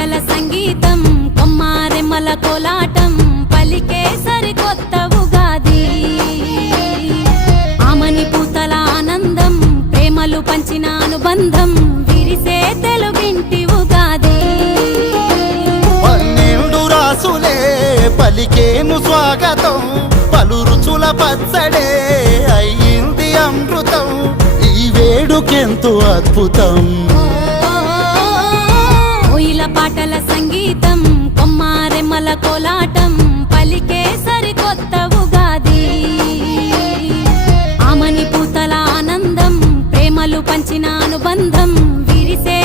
పాటల సంగీతం కొమ్మారెమ్మల కోలాటం పలికే సరికొత్త ఉగాది ఆమని పూతల ఆనందం ప్రేమలు పంచిన అనుబంధం విరిసే తెలుగింటి ఉగాది 12 రాసులే పలికేను స్వాగతం పలు రుచుల పచ్చడే అయ్యింది అమృతం ఈ వేడుకెంతో అద్భుతం కోయిల పాటల సంగీతం కొమ్మారెమ్మల కోలాటం పలికే సరికొత్త ఉగాది ఆమని పూతల ఆనందం ప్రేమలు పంచిన అనుబంధం విరిసే